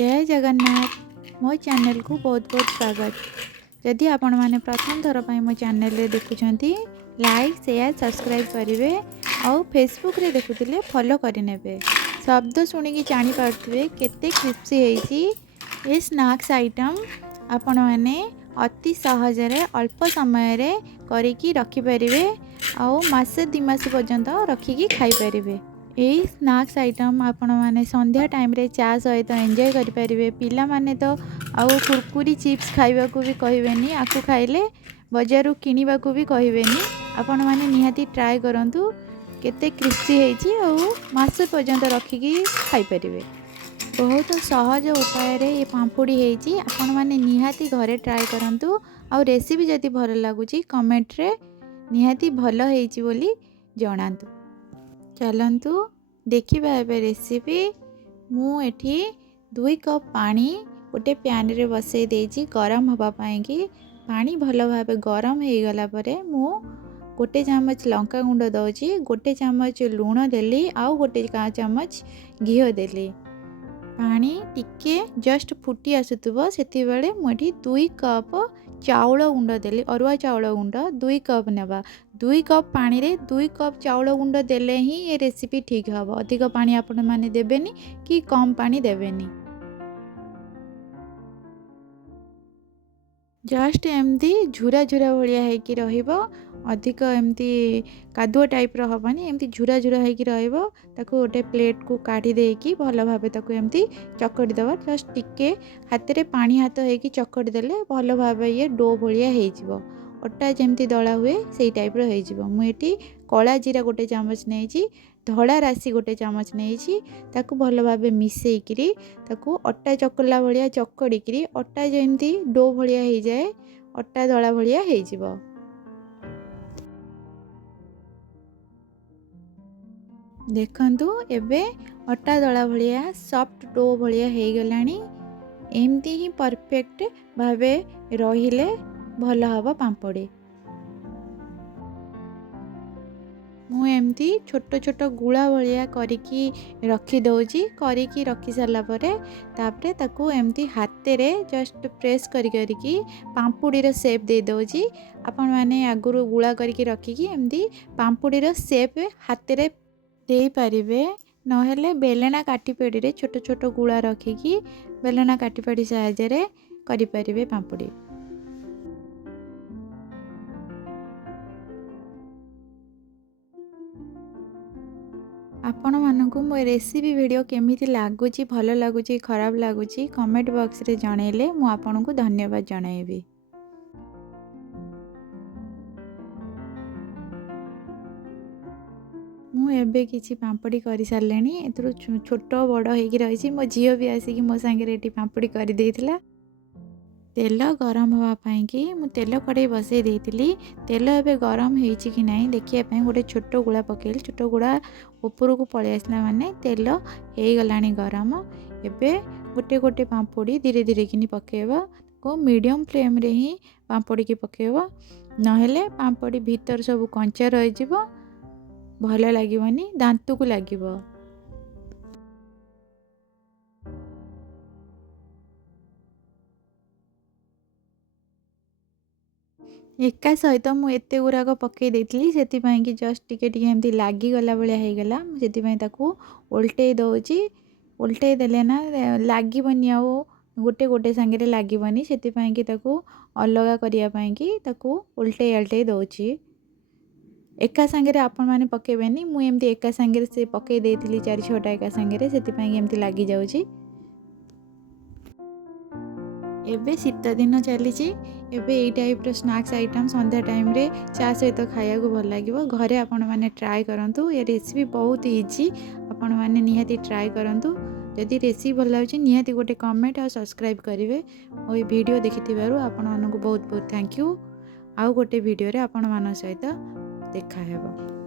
जय जगन्नाथ मो चैनल को बहुत बहुत स्वागत। जदि आपण मैंने प्रथम थर पर मो चैनल रे देखुछंती लाइक शेयर सब्सक्राइब करेंगे और फेसबुक रे देखुतिले फॉलो करेंगे। शब्द शुणिकी जानी पार्थे केते क्रिस्पी होईची ये स्नैक्स आइटम आपण मैंने अति सहजरे अल्प समय रे करिकी रखि परिबे और मासे 2 मास पर्यंत रखिकी खाई परिबे। यही स्नैक्स आइटम आपण मैंने संध्या टाइम रे चा सहित एंजॉय करि परिबे। पिला माने तो आउ कुरकुरी चिप्स खाइबा को भी कहबेनी, आकु खाइले बजारू किनिबा को भी कहबेनी। आपण माने निहाती ट्राई करंतु केते क्रिस्पी हेची और मासे पर्यंत रखिकी खाई परिबे। बहुत सहज उपाय रे ये पांपुड़ी हेची, आपण माने निहाती घरे ट्राई करंतु और रेसिपी जदि भल लागुची कमेंट रे निहाती भल हेची बोली जणांतु। चलंतु देखिबा एबे रेसिपी। मु एठी 2 कप पानी गोटे पैन रे बसई देची गरम हवा पाई कि पानी भल भाबे गरम हे गला परे मु गोटे चामच लंका गुंड दउची, गोटे चामच लूण देली आउ गोटे चामच घी देली। पानी टिके जस्ट फुटी आसुथबो सेति बेले मोठी 2 कप चाउल गुंड देली, अरुआ चाउल गुंड 2 कप नेबा। 2 कप पानी रे 2 कप चाउल गुंड देले ही ये रेसिपी ठीक हबो। अधिक पानी आपण माने देबेनी कि कम पानी देबेनी। जस्ट एमती झुरा झुरा भलिया है कि रहिबो, अधिक एमती कादुआ टाइप रो हबनी, एमती झुरा झुरा है कि रहिबो। ताको गोटे प्लेट को काढी दे कि भल भाबे ताको एमती चकड़ी दबा। जस्ट टिके हाथ रे पानी हाथ है कि चकड़ी देले भल भाबे ये डो भलिया हे जिवो। अटा जेमती दला हुए सेई टाइप रो हे जिवो। मु एठी कला जीरा गोटे चामच नेची, धड़ा राशि गोटे चामच नेची, ताको भल भाबे मिसेई किरी ताको अटा चकला भलिया चकड़ी किरी अटा जेमती डो भलिया हे जाए, अटा दला भलिया हे जिवो। देखंतु एबे अटा दला भलिया सॉफ्ट डो भलिया हे गलानी। एमती ही परफेक्ट भाबे रहिले भल हबो पांपड़ी। मु एमती छोट छोट गुला भलिया करिकी रखी दउची। करिकी रखी सारला परे तापरे ताकू एमती हाथे रे जस्ट प्रेस करिकी पांपुड़ी रो शेप दे दउची। आपण माने आगुरु गुला करिकी रखिकी एमती पांपुड़ी रो शेप हाथे रे दे पारिबे। नहेले बेलना काटीपेड़ी रे छोट छोट गुला रखिकी बेलना काटीपेड़ी साहाय्य रे करि पारिबे पांपुड़ी। आपण मानकु मो रेसिपी वीडियो केमिति लागुची, भल लागुची, खराब लागुची कमेंट बॉक्स रे जणेले मु आपनकु धन्यवाद जणाइबी। मु एबे किछि पांपड़ी करि सारलेनी। एतरो छोट बड़ हेकि रहिछि। मो झियो भी आसिकी मो संगे रेटी पांपड़ी करि देइथिला। तेल गरम हवा पाई कि मु तेल कड़े बसई देइथिली। तेल एबे गरम हेइछि कि नाही देखिया पई गोटे छोट गुड़ा पकेइली। छोट गुड़ा ऊपर को पळे आसला माने तेल हेइ गलानी गरम। एबे गोटे गोटे पांपड़ी धीरे धीरे किनी पकेइबा। को मीडियम फ्लेम रे ही पांपड़ी की पकेइबा, नहेले पांपड़ी भीतर सब कंचा रहि जिवो, भल लागिवनी, दांतु को लागिवो। एका सहित मु एते गुराक पकई देइथिली, सेति पई कि जस्ट टिके टिके एमती लागी गला भलिया हे गला। सेति पई ताकू उल्टेई दउची। उल्टेई देले ना लागिवनी, आउ गोटे गोटे संगे रे लागिवनी। सेति पई कि ताकू अलगा करिया पई कि ताकू उल्टेई अल्टेई दउची। एका संगे रे आपण माने पकेबेनी। मु एमती एका संगे रे से पकई देइथिली 4-6 टा एका संगे रे, सेति पई कि एमती लागी जाउची। एबे शीत दिन चलीची। एबे एई टाइप रो स्नैक्स आइटम संध्या टाइम रे चा सहित खाया को भल लागिवो। घरे आपण माने ट्राई करंतु। ये रेसिपी बहुत इजी, आपण माने निहाती ट्राई करंतु। जदि रेसिपी भल लाଗୁची निहाती गोटे कमेंट और सब्सक्राइब करिवे। और ये वीडियो देखिथिबारु आपण मानकु बहुत बहुत थैंक यू। आउ गोटे वीडियो रे आपण मान सहित देखा हेबो।